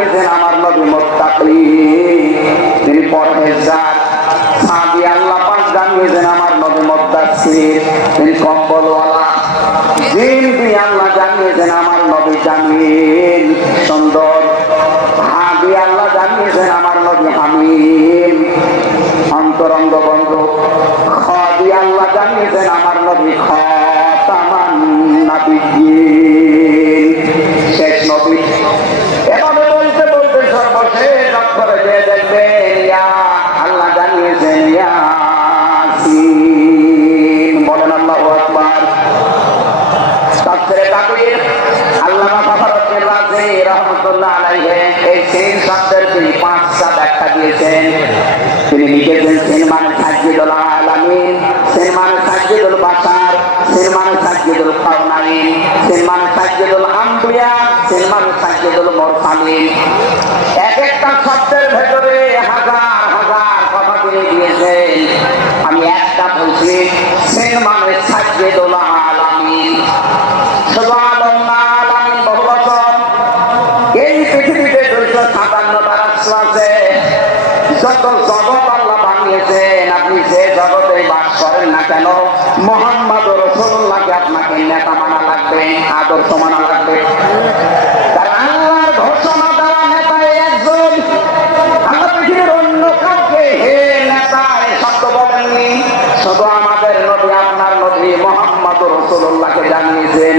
জানিয়েছেন আমার নবী মোত্তাকি। তিনি পরহেজগার। সাদি আল্লাহ পাক জানিয়েছেন আমার নবী মোত্তাসির তিনি কম্বলওয়ালা। জিন দিয়ে আল্লাহ জানিয়েছেন আমার নবী জামিল। সুন্দর। হাদি আল্লাহ জানিয়েছেন আমার নবী হামিম। অন্তরঙ্গ বন্ধু। খাদি আল্লাহ জানিয়েছেন আমার নবী খাতামান নাবিয়্যিন। এই সিন শব্দের তিনি পাঁচটা ব্যাখ্যা দিয়েছেন। তিনি লিখেছেন সিন মানে সাজ্জিদুল আলামিন সিন মানে সাজ্জিদুল বাশার সিন মানে সাজ্জিদুল কাউনাইন সিন মানে সাজ্জিদুল আম্বিয়া সিন মানে সাজ্জিদুল মুরসালিন। কেন? মোহাম্মদ রসুল্লাহকে আপনাকে নেতা মানা লাগবে আদর্শ মানা লাগবে। হে নেতা জানিয়েছেন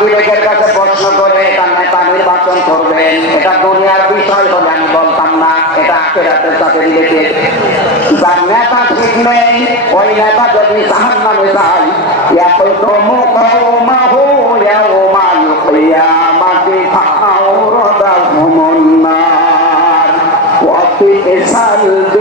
বিবেকের কাছে প্রশ্ন করে এটা নেতা নির্বাচন করবেন। এটা দুনিয়ার বিষয় বলে আমি বলতাম না, এটা আখেরাতের সাথে রিলেটেড যার নেতা ঠিক নেই, ওই নেতা যদি জাহান নামে যায় ইয়াকুতুমু কওমাহু ইয়াউমাল কিয়ামাতি ফাআউরাদাহুমুন নার। ওয়া বিসাল বিরদুল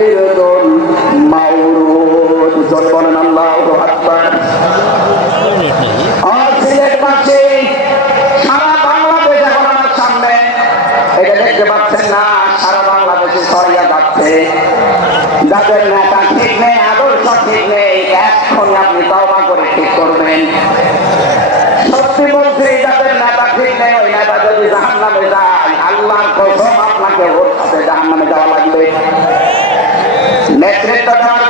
যাদের নেতা ঠিক নেই, আদর্শ ঠিক নেই এখন আপনি দাওয়া করে ঠিক করবেন। সত্যি বলছি, যাদের নেতা ঠিক নেই, ওই নেতা যদি যায় আপনাকে ওর সাথে যাওয়া লাগবে। নেতৃত্ব দেওয়ার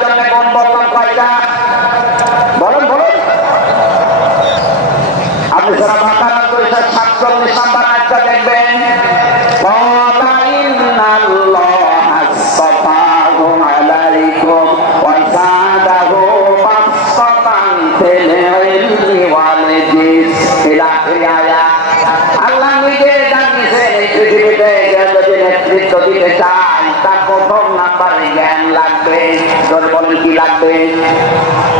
আল্লাহ নিজে জানিয়েছেন এই পৃথিবীতে যদি নেতৃত্ব দিতে চায় তার প্রথম নাম্বারে জ্ঞান লাগবে। যদি বলেন কি লাগবে।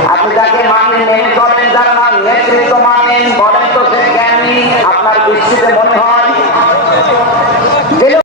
আপনি যাকে মানেন মেনে চলেন যার নাম নেতৃত্ব মানেন, বলেন তো সে জ্ঞানী। আপনার দৃষ্টিতে মনে হয়?